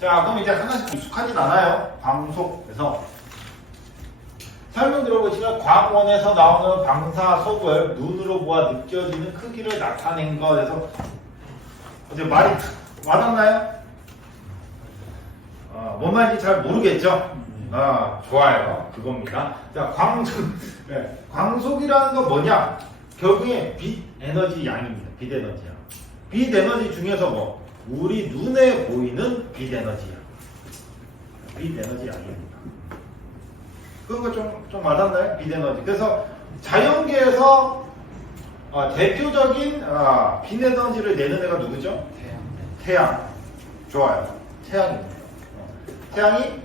자, 그럼 이제 하나씩 익숙하진 않아요. 광속에서. 설명 들어보시면 광원에서 나오는 방사속을 눈으로 보아 느껴지는 크기를 나타낸 것에서 이제 말이 와닿나요? 뭔 말인지 잘 모르겠죠? 좋아요. 그겁니다. 자, 네, 광속이라는 건 뭐냐? 결국에 빛 에너지 양입니다. 빛 에너지 양. 빛 에너지 중에서 뭐? 우리 눈에 보이는 빛 에너지 양. 빛 에너지 양입니다. 그거 좀 와닿나요? 빛 에너지. 그래서 자연계에서 대표적인 빛 에너지를 내는 애가 누구죠? 태양. 좋아요. 태양입니다. 태양이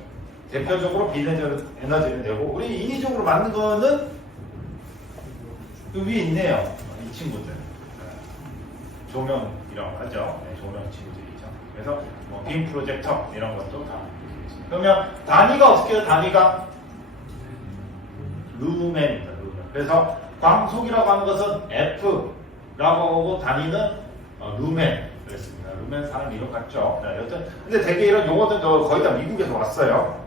대표적으로 빛 에너지를 내고, 우리 인위적으로 만든 거는 그 위에 있네요. 이 친구들. 조명이라고 하죠. 네, 조명 친구들이죠. 그래서 빔 프로젝터 이런 것도 다. 그러면 단위가 어떻게 해요? 단위가 루멘입니다. 루멘. 그래서 광속이라고 하는 것은 F라고 하고 단위는 루멘 그랬습니다. 루멘 사람 이름 같죠? 네, 여튼 근데 되게 이런 용어들 거의 다 미국에서 왔어요.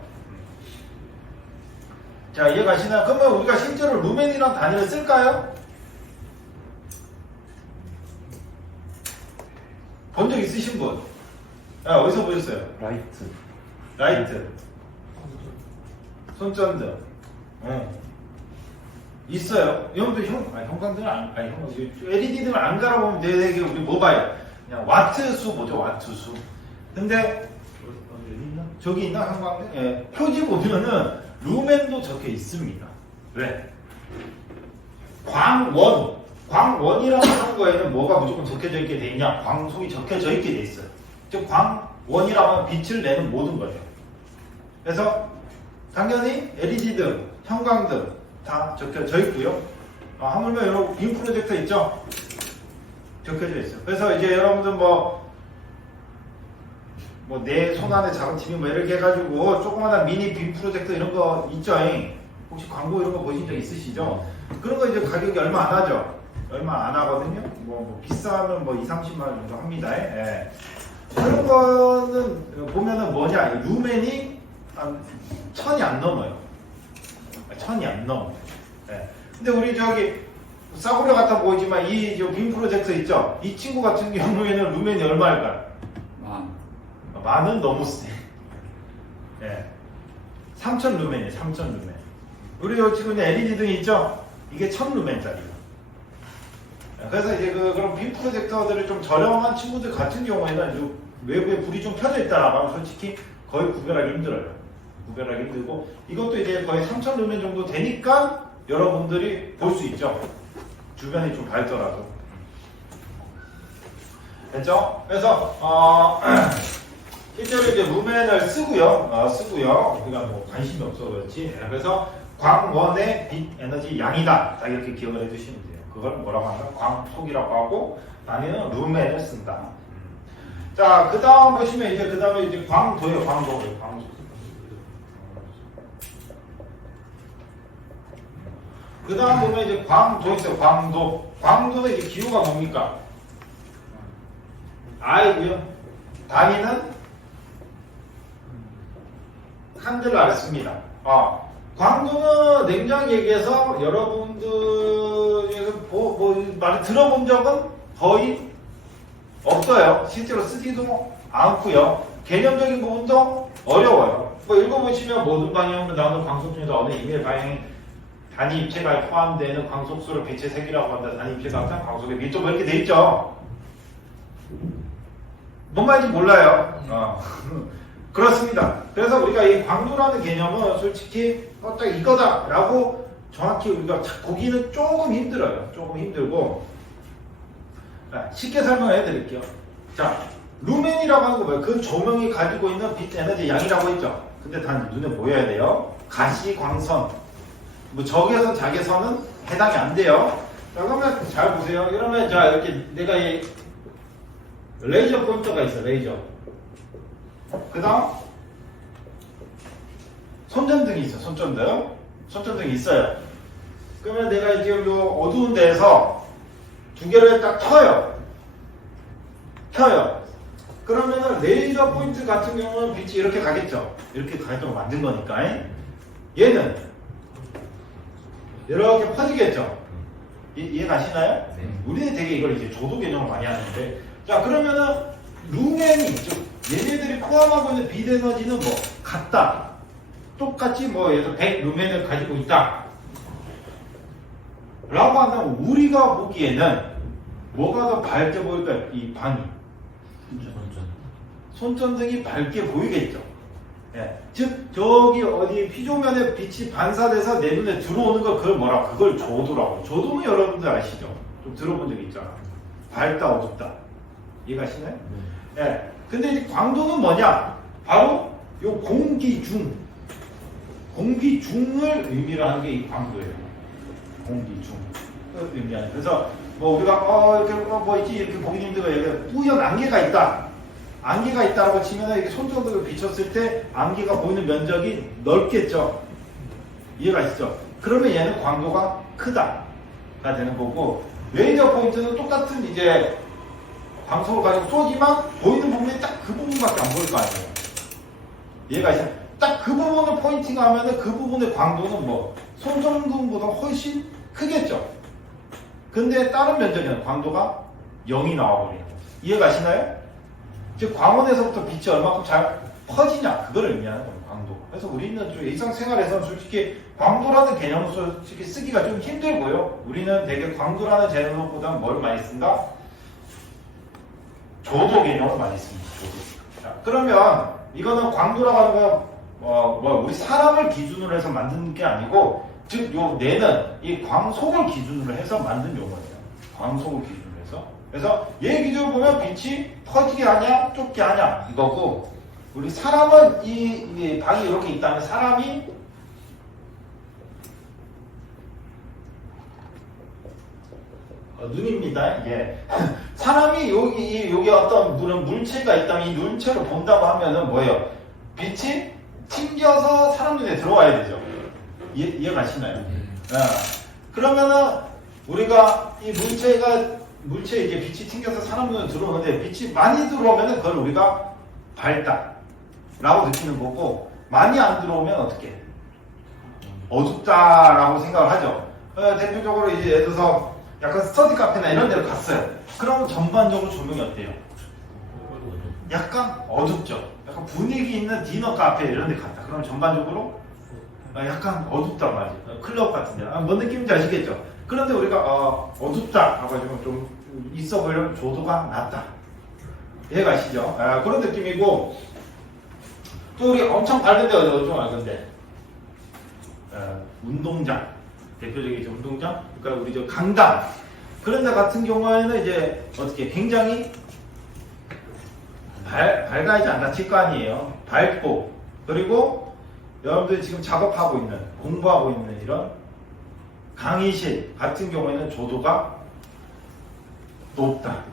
자, 이해가시나요? 그러면 우리가 실제로 루멘이라는 단위를 쓸까요? 본 적 있으신 분? 어디서 보셨어요? 라이트. 손전등. 있어요. 여러분들 형광등을 LED등을 안 갈아보면 되게 우리 뭐 봐요? 그냥 와트수 보죠, 와트수. 근데 저기 있나 형광등? 예. 표지 보면은 루멘도 적혀 있습니다. 왜? 광원이라고 하는 거에는 뭐가 무조건 적혀져 있게 돼 있냐? 광속이 적혀져 있게 돼 있어요. 즉 광원이라고 하면 빛을 내는 모든 거죠. 그래서 당연히 LED등, 형광등 다 적혀져 있고요. 하물며 여러분 빔 프로젝터 있죠? 적혀져 있어요. 그래서 이제 여러분들 내 손 안에 작은 TV 이렇게 해가지고 조그마한 미니 빔 프로젝터 이런 거 있죠? 혹시 광고 이런 거 보신 적 있으시죠? 그런 거 이제 가격이 얼마 안 하죠? 얼마 안 하거든요? 비싸면 2, 30만 원 정도 합니다. 예. 그런 거는 보면은 뭐냐? 루멘이 한 1000이 안 넘어요. 1000이 안 넘어요. 예. 근데 우리 저기 싸구려 같아 보이지만 이 빔 프로젝터 있죠? 이 친구 같은 경우에는 루멘이 얼마일까요? 만은 너무 세. 예. 3000 루멘이에요. 3000 루멘. 우리 요 지금 LED 등 있죠? 이게 1000 루멘짜리예요. 그래서 이제 그런 빔 프로젝터들을 좀 저렴한 친구들 같은 경우에는 외부에 불이 좀 켜져 있다라고 하면 솔직히 거의 구별하기 힘들어요. 구별하기 힘들고 이것도 이제 거의 3000 루멘 정도 되니까 여러분들이 볼 수 있죠. 주변이 좀 밝더라도. 됐죠? 그래서 실제로 이제 루멘을 쓰고요. 우리가 관심이 없어 그렇지. 그래서 광원의 빛 에너지 양이다. 딱 이렇게 기억을 해주시면 돼요. 그걸 뭐라고 하면 광속이라고 하고 단위는 루멘을 쓴다. 자, 그 다음 보시면 이제 그 다음에 이제 광도예요. 광도. 그 다음 보면 이제 광도 있어요. 광도의 이제 기호가 뭡니까? I고요. 단위는 칸델라를 씁니다. 광도는 냉정하게 얘기해서 여러분들에서 말을 들어본 적은 거의 없어요. 실제로 쓰지도 않고요. 개념적인 부분도 어려워요. 읽어보시면 모든 방향으로 나오는 광속 중에서 어느 이메일 방향이 단위 입체가 포함되는 광속수를 빛의 색이라고 한다. 단위 입체가 항상 광속의 밀도 이렇게 돼 있죠. 뭔 말인지 몰라요. 그렇습니다. 그래서 우리가 이 광도라는 개념은 솔직히 딱 이거다라고 정확히 우리가 보기는 조금 힘들어요. 조금 힘들고 쉽게 설명해 드릴게요. 자, 루멘이라고 하는 거 뭐예요? 그 조명이 가지고 있는 빛 에너지 양이라고 했죠. 근데 단 눈에 보여야 돼요. 가시광선. 적외선, 자외선은 해당이 안 돼요. 자, 그러면 잘 보세요. 이러면 자 이렇게 내가 이 레이저 포인터가 있어. 레이저. 그 다음 손전등이 있어. 손전등이 있어요. 그러면 내가 이제 어두운 데에서 두 개를 딱 켜요. 그러면은 레이저 포인트 같은 경우는 빛이 이렇게 가겠죠. 이렇게 가도록 만든 거니까. 얘는 이렇게 퍼지겠죠. 이해 가시나요? 네. 우리는 되게 이걸 이제 조도 개념을 많이 하는데, 자 그러면은 루멘이 있죠. 얘네들이 포함하고 있는 빛 에너지는 뭐 같다. 똑같이 뭐 예를 들어 100 루멘을 가지고 있다. 라고 한다면 우리가 보기에는 뭐가 더 밝게 보일까요? 이 방이. 손전등이 밝게 보이겠죠. 예. 즉 저기 어디 피조면에 빛이 반사돼서 내 눈에 들어오는 거 그걸 뭐라? 그걸 조도라고. 조도는 여러분들 아시죠? 좀 들어본 적 있잖아. 밝다 어둡다. 이해가시나요? 예. 근데 이제 광도는 뭐냐? 바로 요 공기중. 공기중을 의미를 하는 게 이 광도예요. 공기중을 의미하는. 그래서 뭐 우리가 이렇게 뭐 있지 이렇게 보기 힘들고 얘기해 뿌연 안개가 있다. 안개가 있다라고 치면은 이렇게 손전등을 비췄을 때 안개가 보이는 면적이 넓겠죠. 이해가 있죠? 그러면 얘는 광도가 크다가 되는 거고, 레이저 포인트는 똑같은 이제 광속을 가지고 쏘지만 보이는 부분이 딱 그 부분밖에 안 보일 거 아니에요. 이해가 있어요? 딱 그 부분을 포인팅하면은 그 부분의 광도는 뭐 손전등보다 훨씬 크겠죠. 근데 다른 면적에는 광도가 0이 나와버리는 거죠. 이해가시나요? 즉 광원에서부터 빛이 얼마큼 잘 퍼지냐 그걸 의미하는 겁니다. 광도. 그래서 우리는 좀 일상생활에서는 솔직히 광도라는 개념을 솔직히 쓰기가 좀 힘들고요. 우리는 되게 광도라는 개념보다는 뭘 많이 쓴다? 조도 개념을 많이 씁니다. 조도. 자, 그러면 이거는 광도라고 하는 건 우리 사람을 기준으로 해서 만든 게 아니고, 즉 요 뇌는 이 광속을 기준으로 해서 만든 용어예요. 광속을 기준으로 해서. 그래서 얘 기준으로 보면 빛이 퍼지게 하냐 좁게 하냐 이거고, 우리 사람은 이 방이 이렇게 있다면 사람이 눈입니다. 예. 사람이 여기 어떤 물체가 있다면 이 물체를 본다고 하면은 뭐예요? 빛이 튕겨서 사람 눈에 들어와야 되죠. 이해가시나요? 그러면은 우리가 이 물체에 이제 빛이 튕겨서 사람 눈에 들어오는데, 빛이 많이 들어오면은 그걸 우리가 밝다라고 느끼는 거고, 많이 안 들어오면 어떻게? 어둡다라고 생각을 하죠. 대표적으로 이제 예를 들어서 약간 스터디 카페나 이런 데를 갔어요. 그럼 전반적으로 조명이 어때요? 약간 어둡죠. 약간 분위기 있는 디너 카페 이런 데 갔다. 그럼 전반적으로 약간 어둡단 말이에요. 클럽 같은 데. 뭔 느낌인지 아시겠죠? 그런데 우리가 어둡다 하고 좀 있어 보이려면 조도가 낮다. 이해가시죠? 그런 느낌이고, 또 우리 엄청 밝은 데 어디죠? 밝은데 운동장. 대표적인 운동장, 그러니까 우리 저 강당 그런 데 같은 경우에는 이제 어떻게 굉장히 밝아야지 안 다칠 거 아니에요. 밝고, 그리고 여러분들이 지금 작업하고 있는, 공부하고 있는 이런 강의실 같은 경우에는 조도가 높다.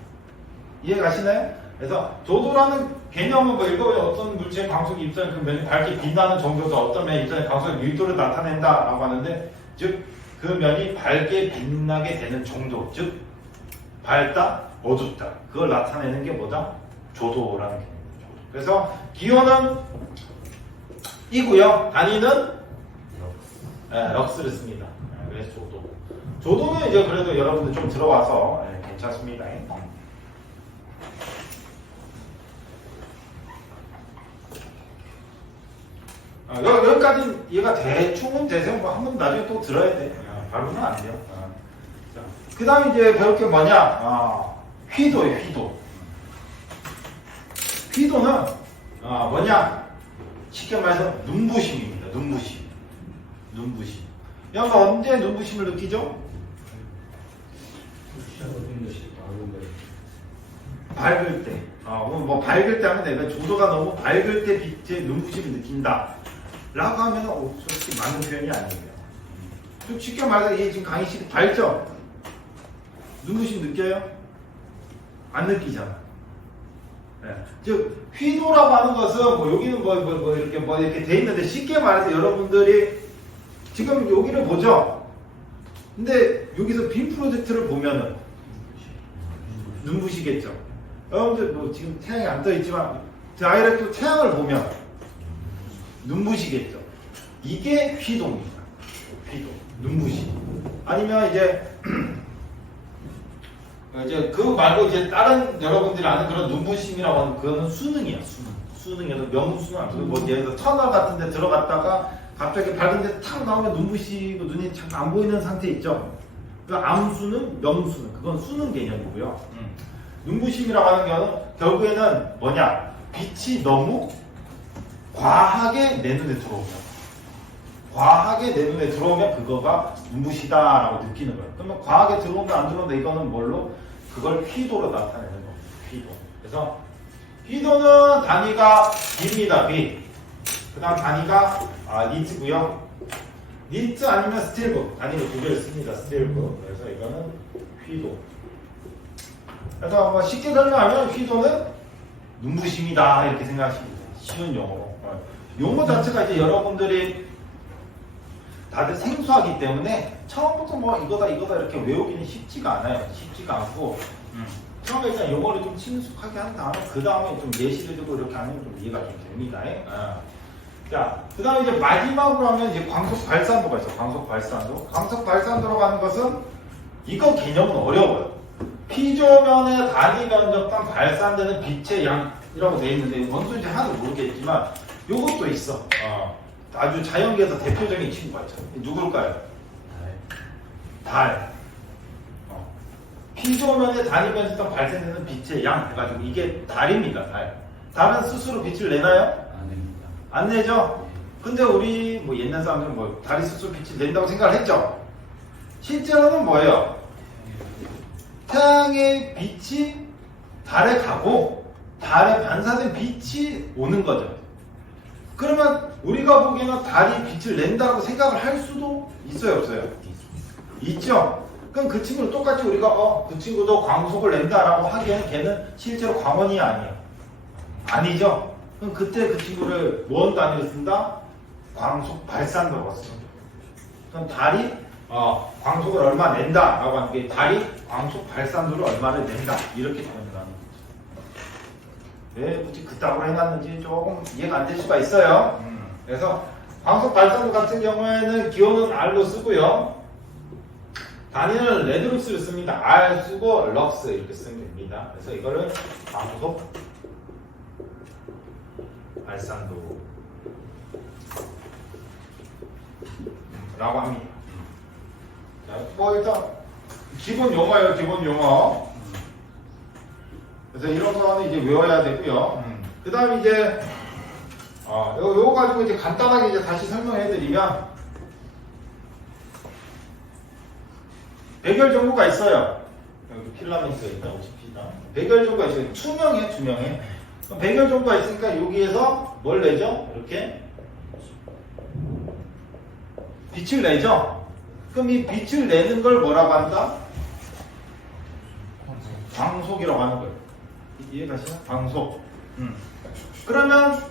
이해 가시나요? 그래서 조도라는 개념은 뭐 이거에 어떤 물체의 광속이 입자는 그 면이 밝게 빛나는 정도도 어떤 면의 입자의 광속의 밀도를 나타낸다라고 하는데, 즉 그 면이 밝게 빛나게 되는 정도, 즉 밝다, 어둡다, 그걸 나타내는 게 뭐다? 조도라는 개념이죠. 그래서 기호는 이고요. 단위는 럭스를 씁니다. 그래서 조도. 조도는 이제 그래도 여러분들 좀 들어와서 괜찮습니다. 여기까지 얘가 대충은 돼서 뭐 한번 나중에 또 들어야 돼. 바로는 안 돼요. 그 다음에 이제 배울 게 뭐냐? 휘도예요, 휘도. 휘도는 뭐냐? 쉽게 말해서 눈부심입니다. 눈부심. 눈부심. 여러분 언제 눈부심을 느끼죠? 밝을 때. 뭐 밝을 때 하면 되니까 조도가 너무 밝을 때 빛의 눈부심을 느낀다 라고 하면 솔직히 맞는 표현이 아니에요. 좀 쉽게 말해서 얘 지금 강의실이 밝죠? 눈부심 느껴요? 안 느끼잖아. 네. 즉 휘도라고 하는 것은 뭐 여기는 이렇게 돼 있는데, 쉽게 말해서 여러분들이 지금 여기를 보죠? 근데 여기서 빔 프로젝트를 보면은 눈부시겠죠? 여러분들 뭐 지금 태양이 안 떠 있지만 다이렉트 태양을 보면 눈부시겠죠. 이게 휘도입니다. 휘도, 눈부시. 아니면 이제 그 말고 이제 다른 여러분들이 아는 그런 눈부심이라고 하는 그거는 수능이야. 수능에서 명수는 아니고 뭐 예를 들어 터널 같은 데 들어갔다가 갑자기 밝은 데 탁 나오면 눈부시고 눈이 참 안 보이는 상태 있죠. 그 암수는 명수는 그건 수능 개념이고요. 눈부심이라고 하는 경우는 결국에는 뭐냐? 빛이 너무 과하게 내 눈에 들어오면 과하게 내 눈에 들어오면 그거가 눈부시다라고 느끼는 거예요. 그러면 과하게 들어온다 안 들어온다 이거는 뭘로? 그걸 휘도로 나타내는 겁니다. 휘도. 그래서 휘도는 단위가 B입니다. B. 그 다음 단위가 니트고요. 니트 아니면 스틸브 단위로 두 개를 씁니다. 스틸브. 그래서 이거는 휘도. 그래서 뭐 쉽게 설명하면 휘도는 눈부심이다 이렇게 생각하시면 돼요. 쉬운 용어로. 용어 자체가 이제 여러분들이 다들 생소하기 때문에 처음부터 뭐 이거다 이렇게 외우기는 쉽지가 않아요. 쉽지가 않고 처음에 일단 용어를 좀 친숙하게 한 다음에 그 다음에 좀 예시를 들고 이렇게 하면 좀 이해가 좀 됩니다. 자, 그 다음에 이제 마지막으로 하면 이제 광속 발산도가 있어요. 광속 발산도. 광속 발산도라고 하는 것은 이거 개념은 어려워요. 피조면의 단위 면적당 발산되는 빛의 양이라고 되어 있는데 뭔 소리인지 하나도 모르겠지만 요것도 있어. 아주 자연계에서 대표적인 친구가 있죠. 누굴까요? 달. 피조면의 단위 면적당 발생되는 빛의 양 해가지고 이게 달입니다. 달. 달은 스스로 빛을 내나요? 안 됩니다. 안 내죠? 근데 우리 뭐 옛날 사람들은 뭐 달이 스스로 빛을 낸다고 생각을 했죠? 실제로는 뭐예요? 태양의 빛이 달에 가고 달에 반사된 빛이 오는 거죠. 그러면 우리가 보기에는 달이 빛을 낸다고 생각을 할 수도 있어요, 없어요? 있죠? 그럼 그 친구는 똑같이 우리가 그 친구도 광속을 낸다라고 하기에는 걔는 실제로 광원이 아니에요. 아니죠? 그럼 그때 그 친구를 뭔 단위로 쓴다? 광속 발산도라고 쓰죠. 그럼 달이 광속을 얼마 낸다라고 하는 게 달이 광속 발산도를 얼마를 낸다 이렇게 표현을 하는 거죠. 왜 굳이 그따구로 해놨는지 조금 이해가 안 될 수가 있어요. 그래서 광속 발산도 같은 경우에는 기호는 R로 쓰고요. 단위는 레드룩스를 씁니다. R 쓰고 럭스 이렇게 쓰면 됩니다. 그래서 이거를 광속 발산도 라고 합니다. 자, 뭐 일단 기본 용어예요. 기본 용어. 그래서 이런 거는 이제 외워야 되고요. 그 다음 이제 요거 가지고 이제 간단하게 이제 다시 설명해 드리면 백열 전구가 있어요. 여기 필라멘트가 있다고 칩시다. 백열 전구가 있어요. 투명해, 투명해. 그럼 백열 전구가 있으니까 여기에서 뭘 내죠? 이렇게 빛을 내죠. 그럼 이 빛을 내는 걸 뭐라고 한다? 광속이라고 하는 거예요. 이해가시나? 광속. 그러면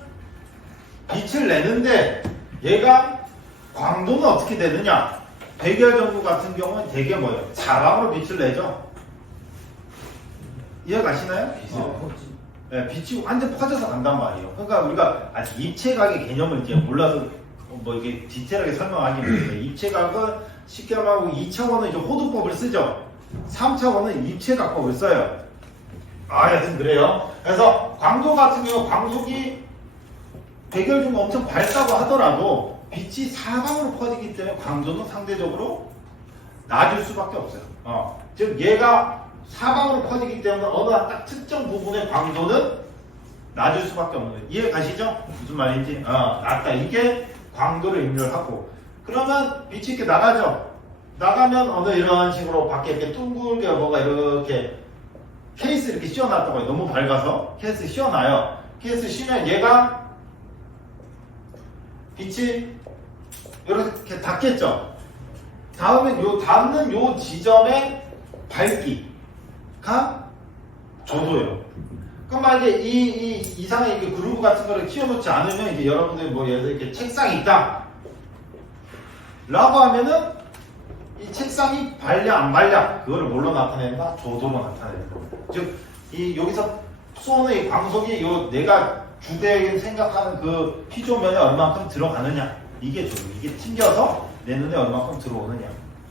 빛을 내는데 얘가 광도는 어떻게 되느냐? 백열 전구 같은 경우는 되게 뭐예요? 사방으로 빛을 내죠. 이해가시나요? 네, 빛이 완전 퍼져서 간단 말이에요. 그러니까 우리가 아직 입체각의 개념을 이제 몰라서 뭐 이게 디테일하게 설명하기 위해서 입체각은 쉽게 말하고 2차원은 이제 호두법을 쓰죠. 3차원은 입체각법을 써요. 여튼 그래요. 그래서 광도 같은 경우 광속이 백열 전구 엄청 밝다고 하더라도 빛이 사방으로 퍼지기 때문에 광도는 상대적으로 낮을 수밖에 없어요. 즉 얘가 사방으로 퍼지기 때문에 어느 딱 특정 부분의 광도는 낮을 수밖에 없는 거예요. 이해 가시죠? 무슨 말인지? 낮다. 이게 광도를 의미를 하고. 그러면 빛이 이렇게 나가죠? 나가면 어느 이런 식으로 밖에 이렇게 둥글게 뭐가 이렇게 케이스 이렇게 씌워놨다고 해요. 너무 밝아서 케이스 씌워놔요. 케이스 씌우면 얘가 빛이 이렇게 닿겠죠? 다음에 닿는 요 지점의 밝기가 저도예요. 그럼 만약에 이 이상의 이렇게 그루브 같은 거를 키워놓지 않으면 이제 여러분들 뭐 예를 들어 이렇게 책상이 있다 라고 하면은 이 책상이 밝냐 안 밝냐 그거를 뭘로 나타낸다? 저도로 나타내는 겁니다. 즉 여기서 쏘는 이 광속이 요 내가 주되게 생각하는 그 피조면에 얼마만큼 들어가느냐. 이게 중요해요. 이게 튕겨서 내 눈에 얼마만큼 들어오느냐.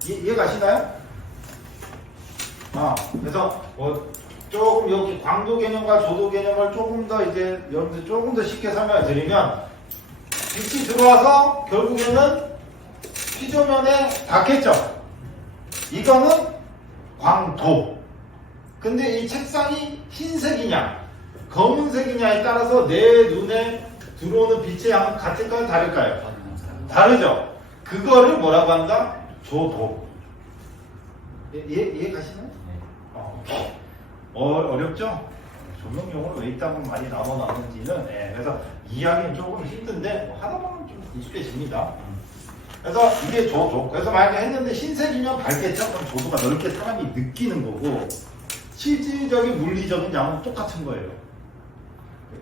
이해 가시나요? 그래서 조금 여기 광도 개념과 조도 개념을 조금 더 이제 여러분들 조금 더 쉽게 설명을 드리면 빛이 들어와서 결국에는 피조면에 닿겠죠. 이거는 광도. 근데 이 책상이 흰색이냐 검은색이냐에 따라서 내 눈에 들어오는 빛의 양은 같을까요? 다를까요? 다르죠. 그거를 뭐라고 한다? 조도. 이해 가시나요? 어렵죠? 조명 용어로 왜 이따금 많이 나오는지는 그래서 이해하기는 조금 힘든데 하다 보면 좀 익숙해집니다. 그래서 이게 조도. 그래서 만약에 했는데 흰색이면 밝겠죠? 그럼 조도가 넓게 사람이 느끼는 거고 실질적인 물리적인 양은 똑같은 거예요.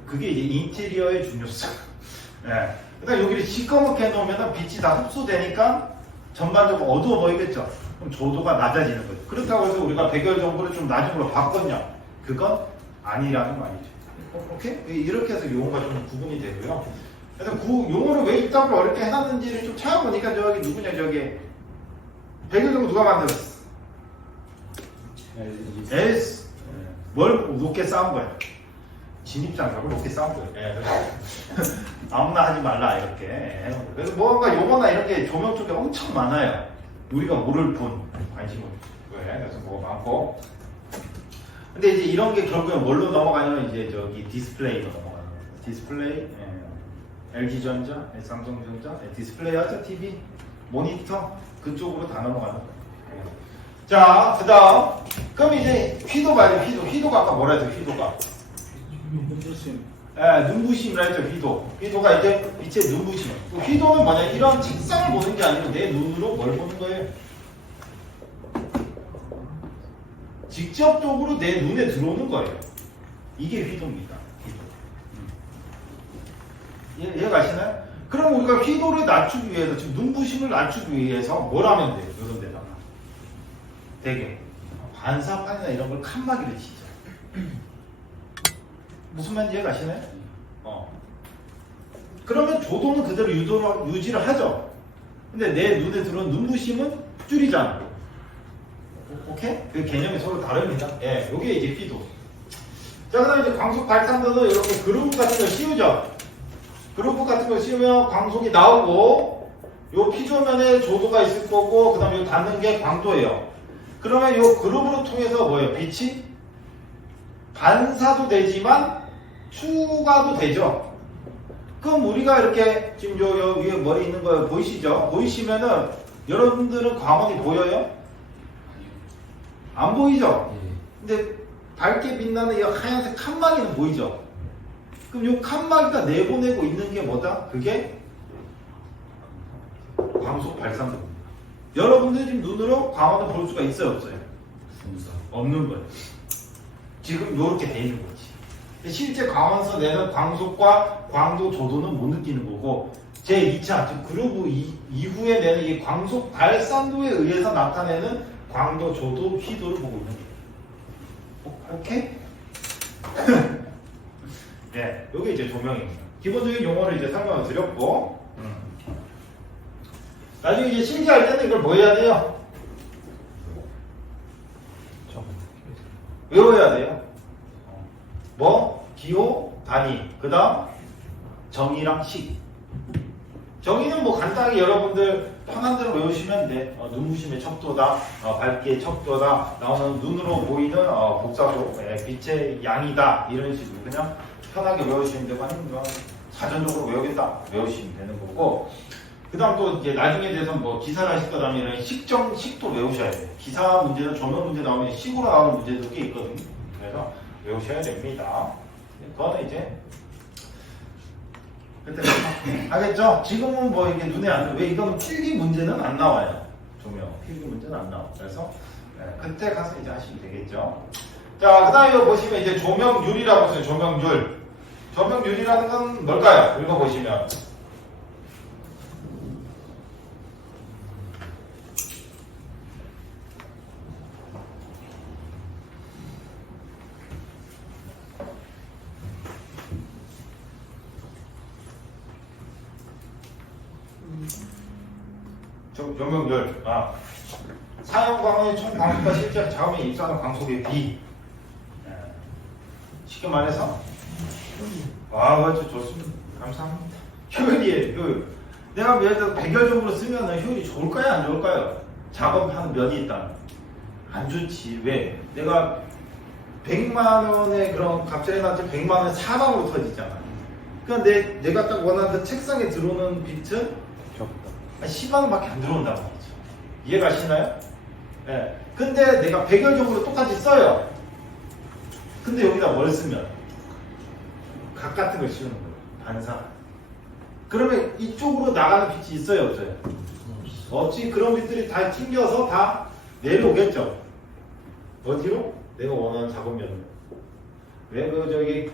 그게 이제 인테리어의 중요성. 그러니까 여기를 시꺼멓게 해놓으면 빛이 다 흡수되니까 전반적으로 어두워 보이겠죠? 그럼 조도가 낮아지는 거죠. 그렇다고 해서 우리가 백열 정보를 좀 낮은 걸로 바꿨냐? 그건 아니라는 말이죠. 오케이? 이렇게 해서 용어가 좀 구분이 되고요. 그래서 용어를 왜 이따금 어렵게 해놨는지를 좀 찾아보니까 저기 누구냐 저기 백열 정보 누가 만들었어? 엘스. 뭘 높게 쌓은 거야? 진입장벽을 높게 쌓은 거예요. 아무나 하지 말라 이렇게. 그래서 뭔가 용어나 이런 게 조명 쪽에 엄청 많아요. 우리가 모를 뿐 관심은. 그래서 뭐가 많고. 근데 이제 이런 게 결국엔 뭘로 넘어가냐면 이제 저기 디스플레이로 넘어가는 거예요. 디스플레이, LG전자, 삼성전자, 디스플레이 하죠, TV, 모니터 그쪽으로 다 넘어가는 거예요. 자, 그다음 그럼 이제 휘도 봐야죠. 휘도가 아까 뭐라 했죠? 휘도가 눈부심이라 했죠. 휘도가 이제 빛의 눈부심. 휘도는 뭐냐? 이런 책상을 보는 게 아니고 내 눈으로 뭘 보는 거예요? 직접적으로 내 눈에 들어오는 거예요. 이게 휘도입니다. 이해 가시나요? 그럼 우리가 휘도를 낮추기 위해서 지금 눈부심을 낮추기 위해서 뭘 하면 돼요? 이런 데다가 되게 반사판이나 이런 걸 칸막이를 치죠. 무슨 말인지 이해 가시나요? 그러면 조도는 그대로 유지를 하죠. 근데 내 눈에 들어온 눈부심은 줄이잖아. 오케이? 그 개념이 서로 다릅니다. 요게 이제 휘도. 자, 그 다음에 이제 광속 발산도는 이렇게 그루브 같은 걸 씌우죠. 그루브 같은 걸 씌우면 광속이 나오고, 요 피조면에 조도가 있을 거고, 그 다음에 요 닿는 게 광도예요. 그러면 요 그루브를 통해서 뭐예요? 빛이 반사도 되지만 추가도 되죠. 그럼 우리가 이렇게 지금 요 위에 머리 있는 거 보이시죠? 보이시면은 여러분들은 광원이 보여요? 안 보이죠? 근데 밝게 빛나는 이 하얀색 칸막이는 보이죠? 그럼 이 칸막이가 내보내고 있는 게 뭐다? 그게 광속 발산도입니다. 여러분들 지금 눈으로 광원을 볼 수가 있어요? 없어요? 없는 거예요. 지금 이렇게 돼 있는 거지. 실제 광원에서 내는 광속과 광도 조도는 못 느끼는 거고 제2차 즉 그루브 이후에 내는 이 광속 발산도에 의해서 나타내는 광도, 조도, 휘도를 보고 있는 거예요. 오케이? 네, 이게 이제 조명입니다. 기본적인 용어를 이제 설명을 드렸고 나중에 이제 실기할 때는 이걸 뭐 해야 돼요? 외워야 돼요. 뭐? 기호, 단위, 그 다음 정의랑 식. 정의는 뭐 간단하게 여러분들 편한 대로 외우시면 돼. 눈부심의 척도다, 밝기의 척도다, 나오는 눈으로 보이는 복사도, 빛의 양이다 이런 식으로 그냥 편하게 외우시면 되고 아니면 사전적으로 외우겠다 외우시면 되는 거고 그 다음 또 이제 나중에 대해서 뭐 기사를 하실 거라면 이런 식도 외우셔야 돼요. 기사 문제는 조명 문제 나오면 식으로 나오는 문제도 꽤 있거든요. 그래서 외우셔야 됩니다. 그거는 이제 그때 하겠죠? 지금은 뭐 이게 눈에 안 들어. 왜 이거는 필기 문제는 안 나와요. 조명 필기 문제는 안 나와. 그래서 그때 가서 이제 하시면 되겠죠. 자, 그 다음에 이거 보시면 이제 조명률이라고 써요. 조명률. 조명률이라는 건 뭘까요? 읽어보시면. 조명열. 사용 광원의 총 광속과 실제 작업에 입수하는 광속의 비. 쉽게 말해서 맞죠. 좋습니다. 감사합니다. 효율이 내가 예를 들어 100열 정도로 쓰면 효율이 좋을까요? 안 좋을까요? 작업하는 면이 있다면 안 좋지. 왜? 내가 100만 원의 그런 값을 해놨지 100만 원의 사방으로 터지잖아. 그러니까 내가 딱 원하는 책상에 들어오는 빛은 10만 원밖에 안 들어온단 말이죠. 이해가시나요? 네. 근데 내가 100열 정도로 똑같이 써요. 근데 여기다 뭘 쓰면 각 같은 걸 씌우는 거예요. 반사. 그러면 이쪽으로 나가는 빛이 있어요, 없어요? 없지. 그런 빛들이 다 튕겨서 다 내려오겠죠. 어디로? 내가 원하는 작업면으로. 왜 저기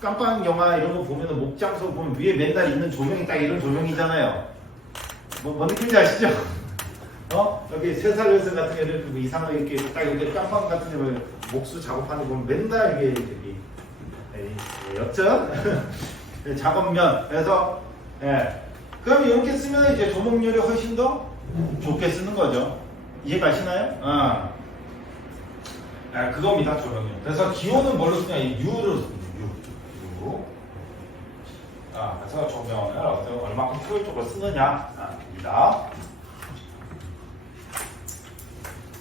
깜빡 영화 이런 거 보면은 목장소 보면 위에 맨날 있는 조명이 딱 이런 조명이잖아요. 뭔 느낌인지 아시죠? 여기 쇠살연습 같은 애들 뭐 이상하게 이렇게 딱 이렇게 깜빡 같은 데 보면 목수 작업하는 거 보면 맨날 이게 저기 엽전 작업면. 그래서 그럼 이렇게 쓰면 이제 조목률이 훨씬 더 좋게 쓰는 거죠. 이해 가시나요? 그겁니다, 조명률. 그래서 기호는 뭘로 쓰냐? 이 U를 씁니다. U. 그래서 조명을 얼마큼 효율적으로 쓰느냐입니다.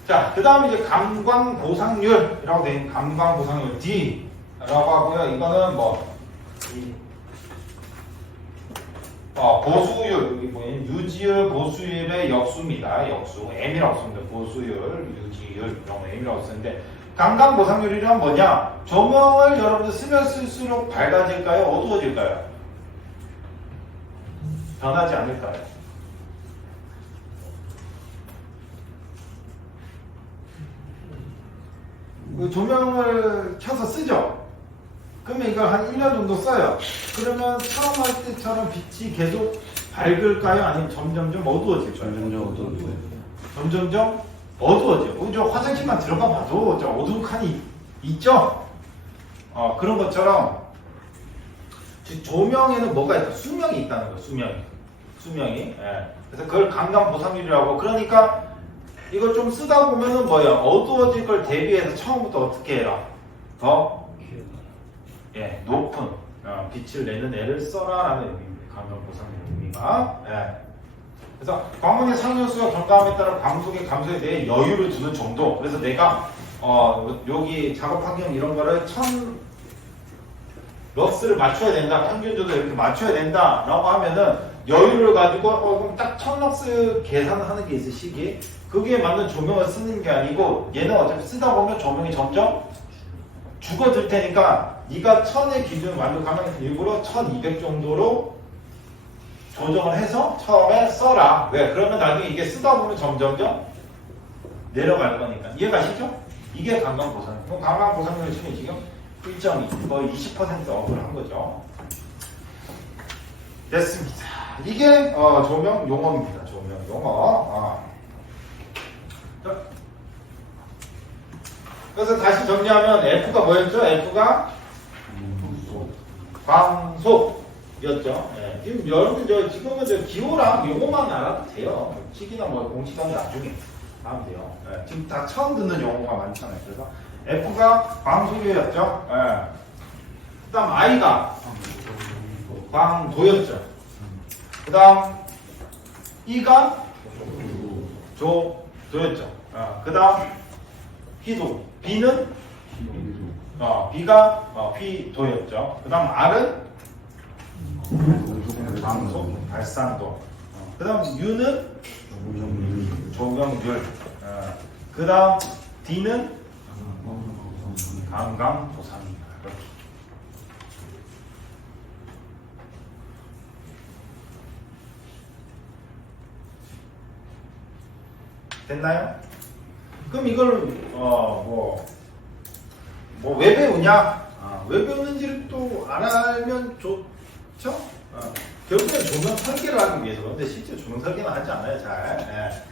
자, 그 다음에 이제 감광보상률이라고 되어 있는 감광보상률 D라고 하고요. 이거는 보수율, 여기 보이는 유지율, 보수율의 역수입니다. 역수, M이라고 씁니다. 보수율, 유지율, 이런 거 M이라고 쓰는데, 감광보상률이란 뭐냐? 조명을 여러분들 쓰면 쓸수록 밝아질까요? 어두워질까요? 변하지 않을까요? 그 조명을 켜서 쓰죠? 그러면 이걸 한 1년 정도 써요. 그러면 처음 할 때처럼 빛이 계속 밝을까요? 아니면 점점점 어두워질까요? 점점점 어두워져요. 저 화장실만 들어가 봐도 저 어두운 칸이 있죠? 그런 것처럼 조명에는 뭐가 있다? 수명이 있다는 거예요. 수명이. 그래서 그걸 감광보상률이라고. 그러니까 이걸 좀 쓰다 보면은 어두워질 걸 대비해서 처음부터 어떻게 해라? 더 높은 빛을 내는 애를 써라라는 의미입니다. 감광보상률 의미가. 그래서 광원의 상열수와 경감에 따라 광속의 감소에 대해 여유를 두는 정도. 그래서 내가 여기 작업 환경 이런 거를 1000 럭스를 맞춰야 된다. 평균적으로 이렇게 맞춰야 된다라고 하면은 여유를 가지고 그럼 딱 1000럭스 계산을 하는 게 있어, 시기에. 거기에 맞는 조명을 쓰는 게 아니고 얘는 어차피 쓰다 보면 조명이 점점 죽어들 테니까 네가 1000의 기준을 만족하면 일부러 1200 정도로 조정을 해서 처음에 써라. 왜? 그러면 나중에 이게 쓰다 보면 점점점 내려갈 거니까. 이해가시죠? 이게 감광보상. 그럼 감광보상률을 치면 지금 1.2, 거의 20% 업을 한 거죠. 됐습니다. 이게 조명 용어입니다. 조명 용어. 그래서 다시 정리하면 F가 뭐였죠? F가 광속이었죠. 지금 여러분들 지금은 기호랑 용어만 알아도 돼요. 식이나 공식하면 나중에 하면 돼요. 지금 다 처음 듣는 용어가 많잖아요. 그래서 F가 광속이었죠. 그 다음 I가 광도였죠. 그 다음 E가 조도였죠. 그 다음 P도. B는 B가 P도였죠. 그 다음 R은 광속 발산도. 그 다음 U는 조명률. 그 다음 D는 감광보상입니다. 이렇게. 됐나요? 그럼 이걸 왜 배우냐? 왜 배우는지를 또 알면 좋죠? 결국엔 조명 설계를 하기 위해서. 근데 실제 조명 설계는 하지 않아요, 잘.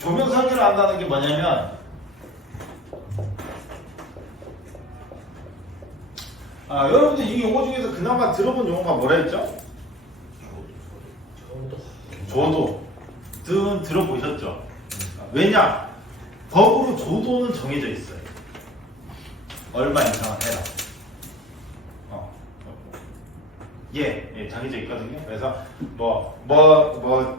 조명 설계를 한다는 게 뭐냐면 여러분들 이 용어 중에서 그나마 들어본 용어가 뭐라 했죠? 조도 등 들어보셨죠? 왜냐? 법으로 조도는 정해져 있어요. 얼마 이상은 해라. 예, 정해져 있거든요. 그래서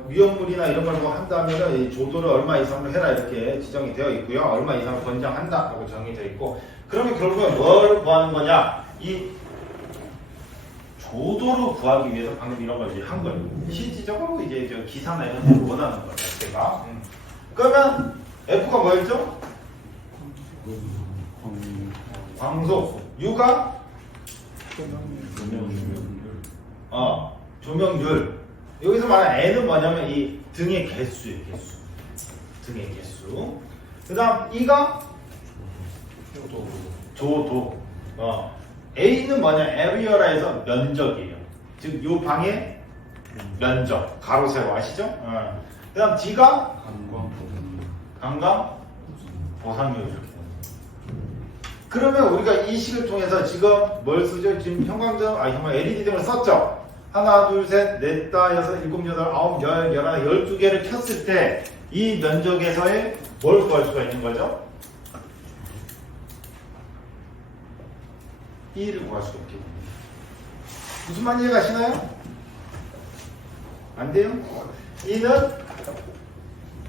위험물이나 이런 걸 뭐 한다면은 이 조도를 얼마 이상으로 해라 이렇게 지정이 되어 있고요. 얼마 이상을 권장한다라고 정해져 있고. 그러면 결국에 뭘 구하는 거냐? 이 조도를 구하기 위해서 방금 이런 걸 이제 한 거예요. 실질적으로 이제 저 기사나 이런 걸 원하는 거예요. F가. 그러면 F가 뭐였죠? 광속. U가 조명률. 여기서 말하는 N은 뭐냐면 이 등의 개수예요, 개수. 등의 개수. 그 다음 E가 조도. A는 뭐냐? area라 해서 면적이에요. 즉, 요 방의 면적. 가로, 세로 아시죠? 그 다음 D가 관광 보상률 이렇게 됩니다. 그러면 우리가 이 식을 통해서 지금 뭘 쓰죠? 지금 형광등, LED 등을 썼죠? 하나, 둘, 셋, 넷, 다, 여섯, 일곱, 여덟, 아홉, 열, 열하나, 12개를 켰을 때 이 면적에서의 뭘 구할 수가 있는 거죠? 2를 구할 수가 없게 됩니다. 무슨 말 이해 가시나요? 안 돼요? 2는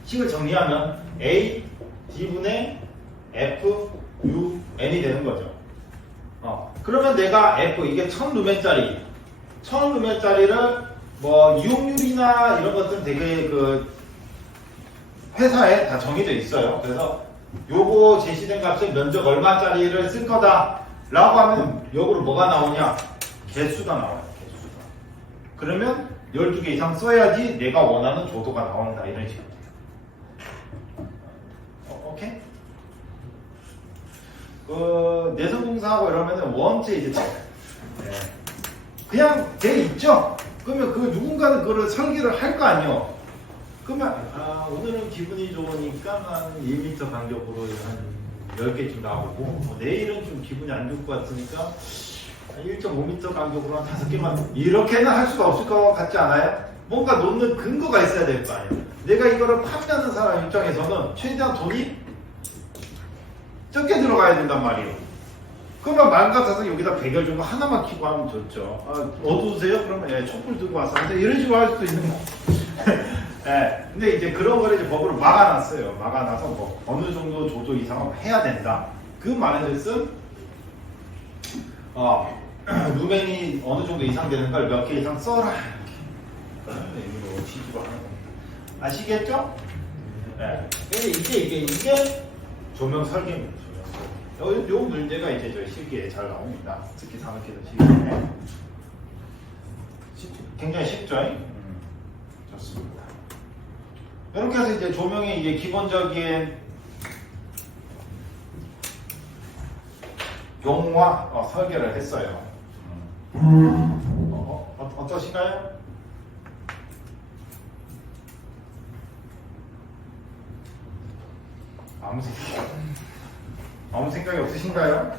식을 정리하면 A, D분의 F, U, N이 되는 거죠. 그러면 내가 F, 이게 1000루멘짜리 1000루멘짜리를 뭐 이용률이나 이런 것들은 되게 그 회사에 다 정해져 있어요. 그래서 요거 제시된 값을 면적 얼마짜리를 쓸 거다 라고 하면 역으로 뭐가 나오냐? 개수가 나와요. 개수가. 그러면 12개 이상 써야지 내가 원하는 조도가 나온다. 이런 식으로 돼요. 오케이? 내성공사하고 이러면은 원체 이제 그냥 돼 있죠? 그러면 그 누군가는 그걸 설계를 할 거 아니에요? 그러면 오늘은 기분이 좋으니까 한 1m 간격으로 한 10개쯤 나오고 내일은 좀 기분이 안 좋을 것 같으니까 1.5m 간격으로 한 5개만 이렇게는 할 수가 없을 것 같지 않아요? 뭔가 놓는 근거가 있어야 될 거 아니에요? 내가 이거를 판매하는 사람 입장에서는 최대한 돈이 적게 들어가야 된단 말이에요. 그러면 마음 같아서 여기다 백열 정도 하나만 키고 하면 좋죠. 어두우세요? 그러면 촛불 들고 와서 이런 식으로 할 수도 있는 거. 근데 이제 그런 거를 이제 법으로 막아놨어요. 막아놔서 뭐 어느 정도 조도 이상은 해야 된다. 그 말의 뜻은 루멘이 어느 정도 이상 되는 걸 몇 개 이상 써라. 이거 시주로 하는 겁니다. 아시겠죠? 근데 이게 조명 설계입니다. 요 문제가 이제 저희 실기에 잘 나옵니다. 특히 산업계도 실기에 굉장히 쉽죠? 좋습니다. 이렇게 해서 이제 조명의 이제 기본적인 용어와 설계를 했어요. 어떠신가요? 아무 생각이 없으신가요?